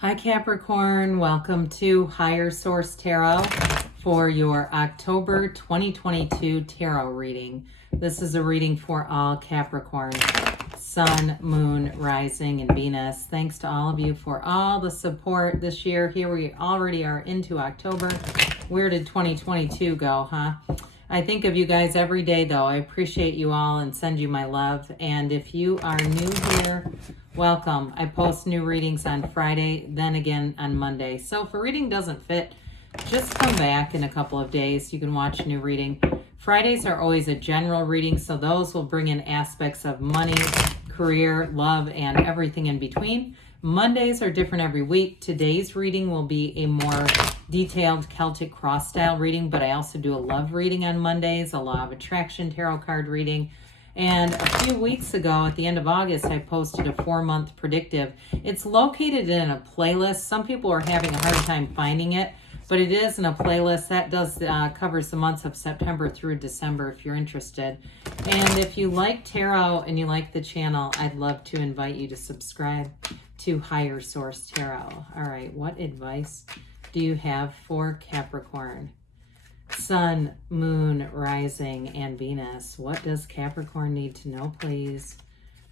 Hi Capricorn, welcome to Higher Source Tarot for your October 2022 tarot reading. This is a reading for all Capricorn, Sun, Moon, Rising, and Venus. Thanks to all of you for all the support this year. Here we already are into October. Where did 2022 go, huh? I think of you guys every day, though. I appreciate you all and send you my love. And if you are new here, welcome. I post new readings on Friday, then again on Monday. So if a reading doesn't fit, just come back in a couple of days. You can watch a new reading. Fridays are always a general reading, so those will bring in aspects of money, career, love, and everything in between. Mondays are different every week. Today's reading will be a more detailed Celtic cross style reading, but I also do a love reading on Mondays, a law of attraction tarot card reading. And a few weeks ago, at the end of August, I posted a 4-month predictive. It's located in a playlist. Some people are having a hard time finding it, but it is in a playlist that does covers the months of September through December if you're interested. And if you like tarot and you like the channel, I'd love to invite you to subscribe to Higher Source Tarot. All right, what advice do you have for Capricorn? Sun, Moon, Rising, and Venus. What does Capricorn need to know, please,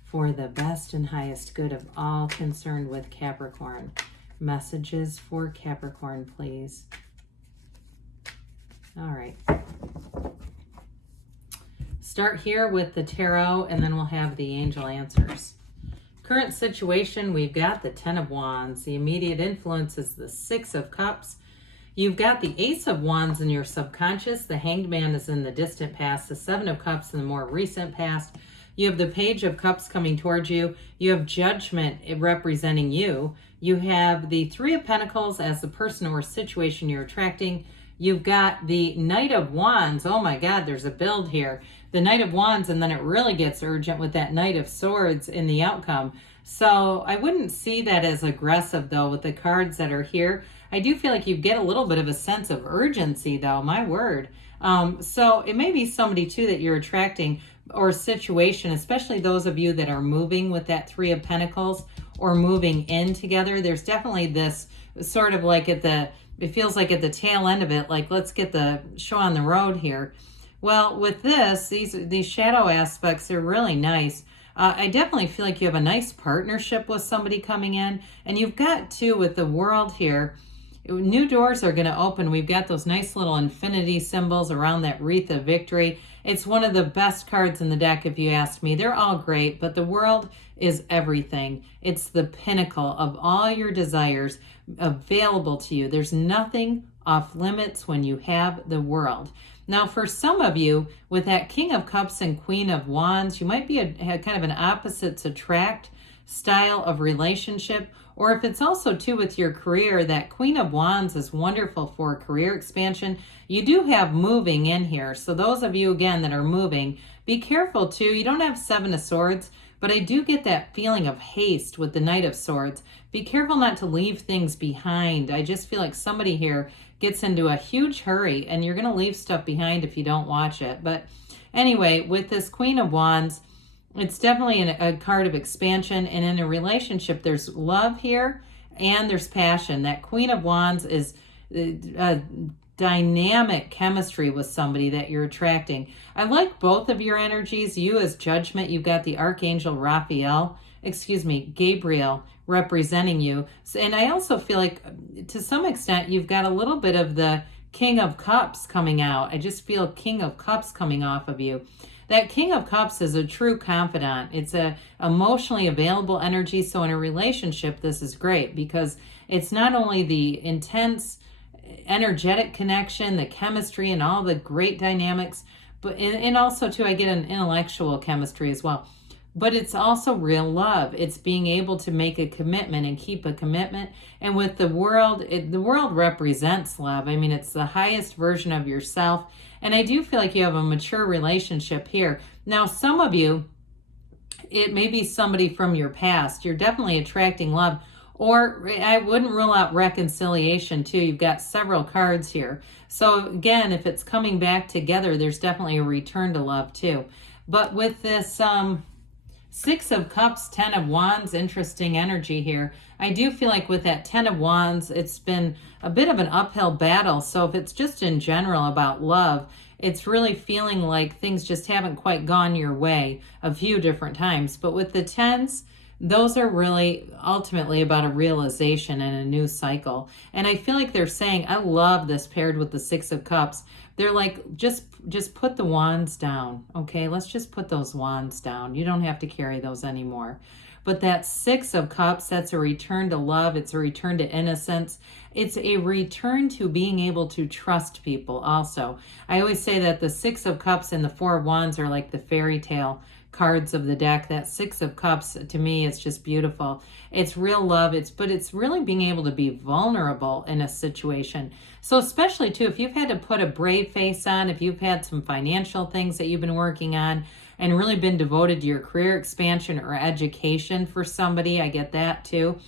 for the best and highest good of all concerned with Capricorn? Messages for Capricorn, please. All right. Start here with the tarot, and then we'll have the angel answers. Current situation, we've got the Ten of Wands. The immediate influence is the Six of Cups. You've got the Ace of Wands in your subconscious. The Hanged Man is in the distant past. The Seven of Cups in the more recent past. You have the Page of Cups coming towards you. You have Judgment representing you. You have the Three of Pentacles as the person or situation you're attracting. You've got the Knight of Wands. Oh my God, there's a build here. The Knight of Wands, and then it really gets urgent with that Knight of Swords in the outcome. So I wouldn't see that as aggressive, though, with the cards that are here. I do feel like you get a little bit of a sense of urgency, though, my word. So it may be somebody, too, that you're attracting or situation, especially those of you that are moving with that Three of Pentacles or moving in together. There's definitely this sort of like it feels like at the tail end of it, like let's get the show on the road here. Well, with this, these shadow aspects are really nice. I definitely feel like you have a nice partnership with somebody coming in. And you've got, too, with the World here, new doors are going to open. We've got those nice little infinity symbols around that wreath of victory. It's one of the best cards in the deck, if you ask me. They're all great, but the World is everything. It's the pinnacle of all your desires available to you. There's nothing off limits when you have the World. Now, for some of you, with that King of Cups and Queen of Wands, you might be kind of an opposites attract style of relationship. Or if it's also, too, with your career, that Queen of Wands is wonderful for career expansion. You do have moving in here. So those of you, again, that are moving, be careful, too. You don't have Seven of Swords, but I do get that feeling of haste with the Knight of Swords. Be careful not to leave things behind. I just feel like somebody here gets into a huge hurry, and you're going to leave stuff behind if you don't watch it. But anyway, with this Queen of Wands, it's definitely a card of expansion, and in a relationship, there's love here and there's passion. That Queen of Wands is a dynamic chemistry with somebody that you're attracting. I like both of your energies. You as Judgment, you've got the Archangel Gabriel representing you. And I also feel like, to some extent, you've got a little bit of the King of Cups coming out. I just feel King of Cups coming off of you. That King of Cups is a true confidant. It's a emotionally available energy. So in a relationship, this is great because it's not only the intense energetic connection, the chemistry, and all the great dynamics, but and also too, I get an intellectual chemistry as well. But it's also real love. It's being able to make a commitment and keep a commitment. And with the World, the World represents love. I mean, it's the highest version of yourself. And I do feel like you have a mature relationship here. Now, some of you, it may be somebody from your past. You're definitely attracting love. Or I wouldn't rule out reconciliation too. You've got several cards here. So again, if it's coming back together, there's definitely a return to love too. But with this Six of Cups, Ten of Wands, interesting energy here. I do feel like with that Ten of Wands, it's been a bit of an uphill battle. So if it's just in general about love, it's really feeling like things just haven't quite gone your way a few different times. But with the tens, those are really ultimately about a realization and a new cycle. And I feel like they're saying, I love this paired with the Six of Cups. They're like, just put the wands down, okay? Let's just put those wands down. You don't have to carry those anymore. But that Six of Cups, that's a return to love. It's a return to innocence. It's a return to being able to trust people also. I always say that the Six of Cups and the Four of Wands are like the fairy tale cards of the deck. That Six of Cups, to me, it's just beautiful. It's real love. But it's really being able to be vulnerable in a situation. So especially too, if you've had to put a brave face on, if you've had some financial things that you've been working on and really been devoted to your career expansion or education for somebody, I get that too.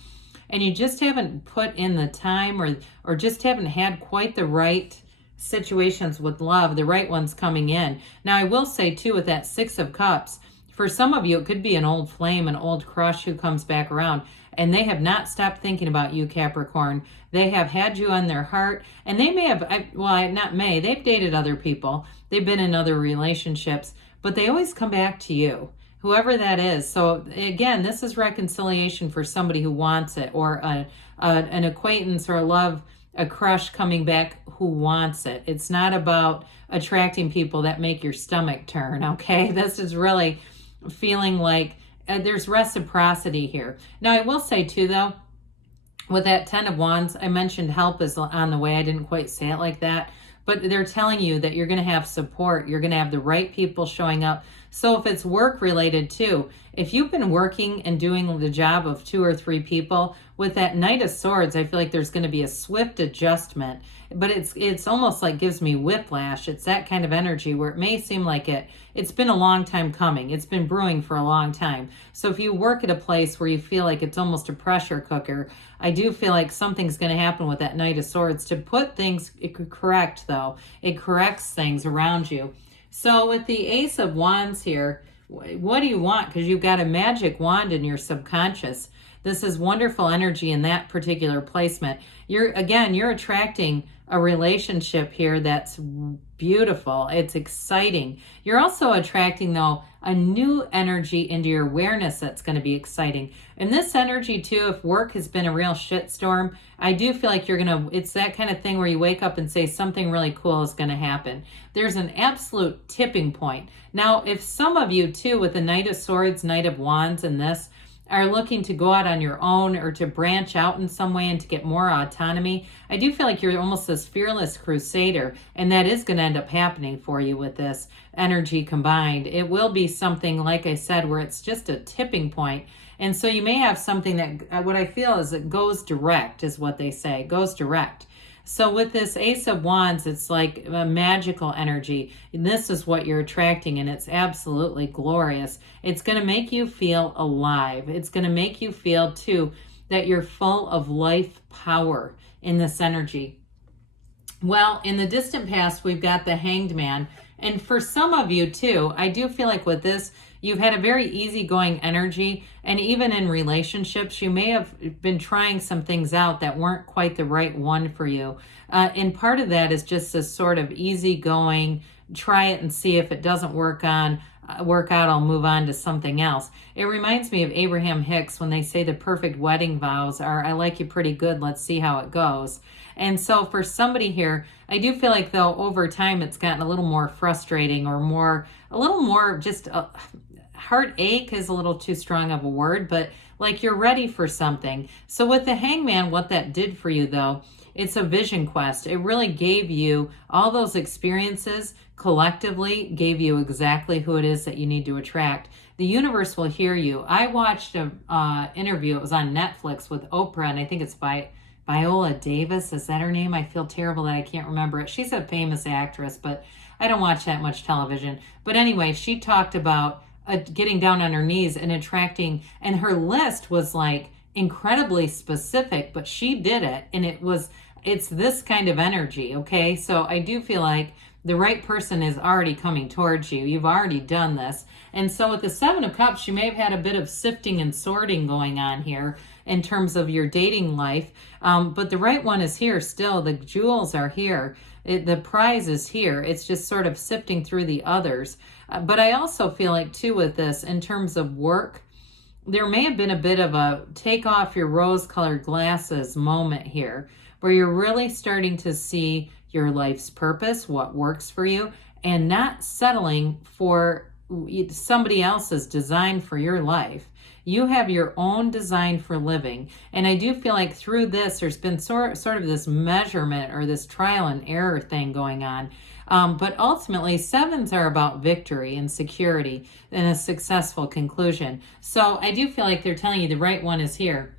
And you just haven't put in the time or just haven't had quite the right situations with love, the right ones coming in. Now, I will say too, with that Six of Cups, for some of you, it could be an old flame, an old crush who comes back around, and they have not stopped thinking about you, Capricorn. They have had you on their heart, and they may have, they've dated other people. They've been in other relationships, but they always come back to you, whoever that is. So again, this is reconciliation for somebody who wants it, or an acquaintance or a crush coming back who wants it. It's not about attracting people that make your stomach turn, okay? This is really feeling like there's reciprocity here. Now, I will say too, though, with that Ten of Wands, I mentioned help is on the way. I didn't quite say it like that, but they're telling you that you're going to have support. You're going to have the right people showing up. So if it's work related too, if you've been working and doing the job of 2 or 3 people, with that Knight of Swords, I feel like there's going to be a swift adjustment, but it's almost like gives me whiplash. It's that kind of energy where it may seem like it's been a long time coming. It's been brewing for a long time. So if you work at a place where you feel like it's almost a pressure cooker, I do feel like something's going to happen with that Knight of Swords to put things correct, though. It corrects things around you. So with the Ace of Wands here, what do you want? Because you've got a magic wand in your subconscious. This is wonderful energy in that particular placement. You're attracting a relationship here that's beautiful. It's exciting. You're also attracting, though, a new energy into your awareness that's going to be exciting. And this energy, too, if work has been a real shitstorm, I do feel like it's that kind of thing where you wake up and say something really cool is going to happen. There's an absolute tipping point. Now, if some of you, too, with the Knight of Swords, Knight of Wands, and this, are looking to go out on your own or to branch out in some way and to get more autonomy, I do feel like you're almost this fearless crusader, and that is going to end up happening for you with this energy combined. It will be something, like I said, where it's just a tipping point. And so you may have something that, what I feel is it goes direct, is what they say, it goes direct. So with this Ace of Wands, it's like a magical energy. And this is what you're attracting, and it's absolutely glorious. It's going to make you feel alive. It's going to make you feel, too, that you're full of life power in this energy. Well, in the distant past, we've got the Hanged Man. And for some of you, too, I do feel like with this, you've had a very easygoing energy, and even in relationships, you may have been trying some things out that weren't quite the right one for you. And part of that is just this sort of easygoing, try it and see if it doesn't work out, I'll move on to something else. It reminds me of Abraham Hicks when they say the perfect wedding vows are, I like you pretty good, let's see how it goes. And so for somebody here, I do feel like, though, over time it's gotten a little more frustrating, or a little more just heartache is a little too strong of a word, but like you're ready for something. So with the Hangman, what that did for you, though, it's a vision quest. It really gave you all those experiences collectively, gave you exactly who it is that you need to attract. The universe will hear you. I watched an interview. It was on Netflix with Oprah, and I think it's by Viola Davis. Is that her name? I feel terrible that I can't remember it. She's a famous actress, but I don't watch that much television. But anyway, she talked about getting down on her knees and attracting, and her list was like incredibly specific, but she did it, and it's this kind of energy, okay? So I do feel like The right person is already coming towards you. You've already done this. And so with the Seven of Cups, you may have had a bit of sifting and sorting going on here in terms of your dating life. But the right one is here still. The jewels are here. The prize is here. It's just sort of sifting through the others. But I also feel like, too, with this, in terms of work, there may have been a bit of a take off your rose-colored glasses moment here, where you're really starting to see your life's purpose, what works for you, and not settling for somebody else's design for your life. You have your own design for living. And I do feel like through this, there's been sort of this measurement or this trial and error thing going on. But ultimately, sevens are about victory and security and a successful conclusion. So I do feel like they're telling you the right one is here.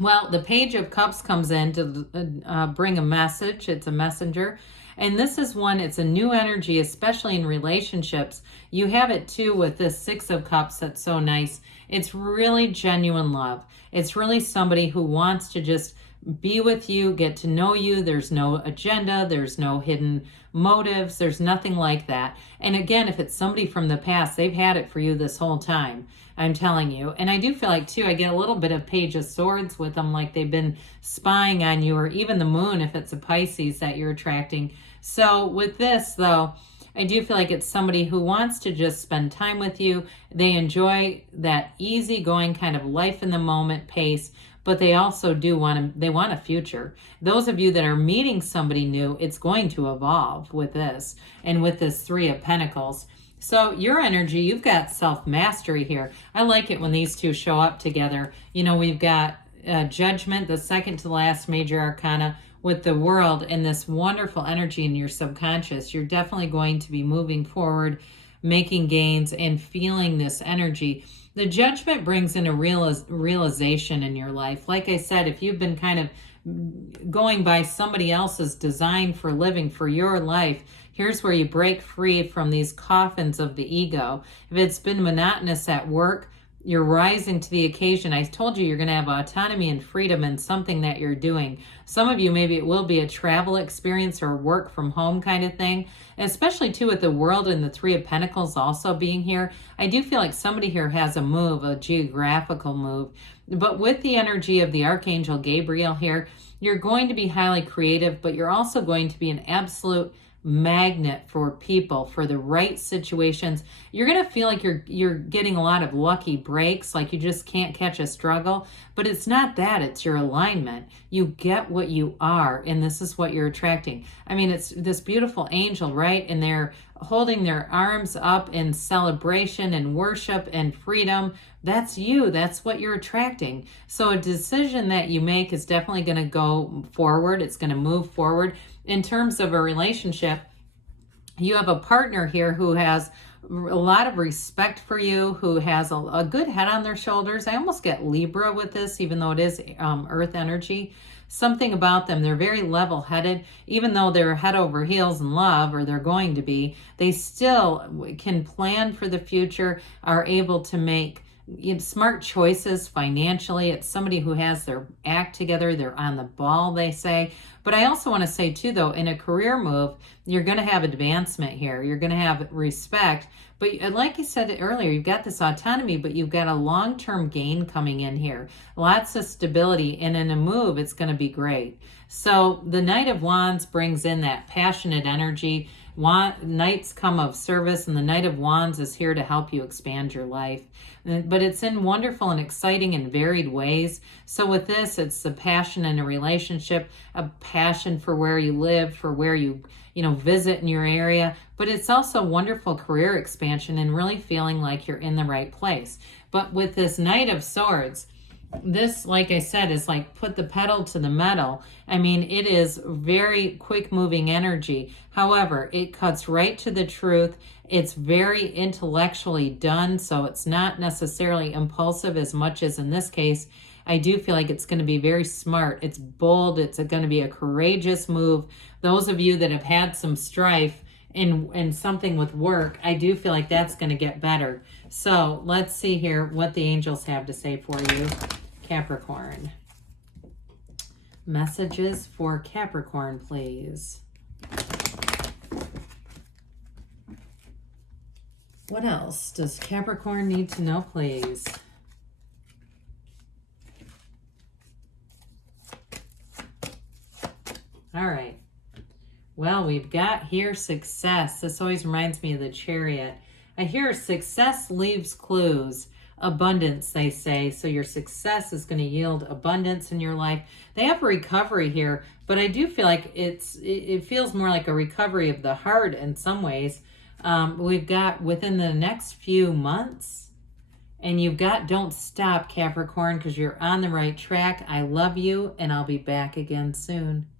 Well, the Page of Cups comes in to bring a message. It's a messenger. And this is one, it's a new energy, especially in relationships. You have it too with this Six of Cups that's so nice. It's really genuine love. It's really somebody who wants to just be with you, get to know you. There's no agenda. There's no hidden motives. There's nothing like that. And again, if it's somebody from the past, they've had it for you this whole time. I'm telling you. And I do feel like, too, I get a little bit of Page of Swords with them, like they've been spying on you, or even the moon if it's a Pisces that you're attracting. So with this, though, I do feel like it's somebody who wants to just spend time with you. They enjoy that easygoing kind of life in the moment pace, but they also they want a future. Those of you that are meeting somebody new, it's going to evolve with this, and with this Three of Pentacles. So your energy, you've got self-mastery here. I like it when these two show up together. You know, we've got Judgment, the second to last major arcana, with the World and this wonderful energy in your subconscious. You're definitely going to be moving forward, making gains, and feeling this energy. The Judgment brings in a realization in your life. Like I said, if you've been kind of going by somebody else's design for living for your life, here's where you break free from these coffins of the ego. If it's been monotonous at work, you're rising to the occasion. I told you you're going to have autonomy and freedom in something that you're doing. Some of you, maybe it will be a travel experience or work from home kind of thing, and especially too with the World and the Three of Pentacles also being here. I do feel like somebody here has a move, a geographical move. But with the energy of the Archangel Gabriel here, you're going to be highly creative, but you're also going to be an absolute magnet for people, for the right situations. You're going to feel like you're getting a lot of lucky breaks, like you just can't catch a struggle, but it's not that, it's your alignment. You get what you are, and this is what you're attracting. I mean, it's this beautiful angel, right? And they're holding their arms up in celebration and worship and freedom. That's you. That's what you're attracting. So a decision that you make is definitely going to go forward. It's going to move forward. In terms of a relationship, you have a partner here who has a lot of respect for you, who has a good head on their shoulders. I almost get Libra with this, even though it is earth energy. Something about them, they're very level-headed. Even though they're head over heels in love, or they're going to be, they still can plan for the future, are able to make smart choices financially. It's somebody who has their act together. They're on the ball, they say. But I also want to say too, though, in a career move, you're going to have advancement here. You're going to have respect. But like I said earlier, you've got this autonomy, but you've got a long-term gain coming in here. Lots of stability. And in a move, it's going to be great. So the Knight of Wands brings in that passionate energy. Knights come of service, and the Knight of Wands is here to help you expand your life. But it's in wonderful and exciting and varied ways. So with this, it's the passion in a relationship, a passion for where you live, for where you visit in your area. But it's also wonderful career expansion and really feeling like you're in the right place. But with this Knight of Swords, this, like I said, is like put the pedal to the metal. I mean, it is very quick moving energy. However, it cuts right to the truth. It's very intellectually done, so it's not necessarily impulsive as much as in this case. I do feel like it's going to be very smart. It's bold. It's going to be a courageous move. Those of you that have had some strife in something with work, I do feel like that's going to get better. So let's see here what the angels have to say for you, Capricorn. Messages for Capricorn, please. What else does Capricorn need to know, please? All right. Well, we've got here success. This always reminds me of the Chariot. I hear success leaves clues. Abundance, they say. So your success is going to yield abundance in your life. They have recovery here, but I do feel like it feels more like a recovery of the heart in some ways. We've got within the next few months, and you've got don't stop, Capricorn, because you're on the right track. I love you, and I'll be back again soon.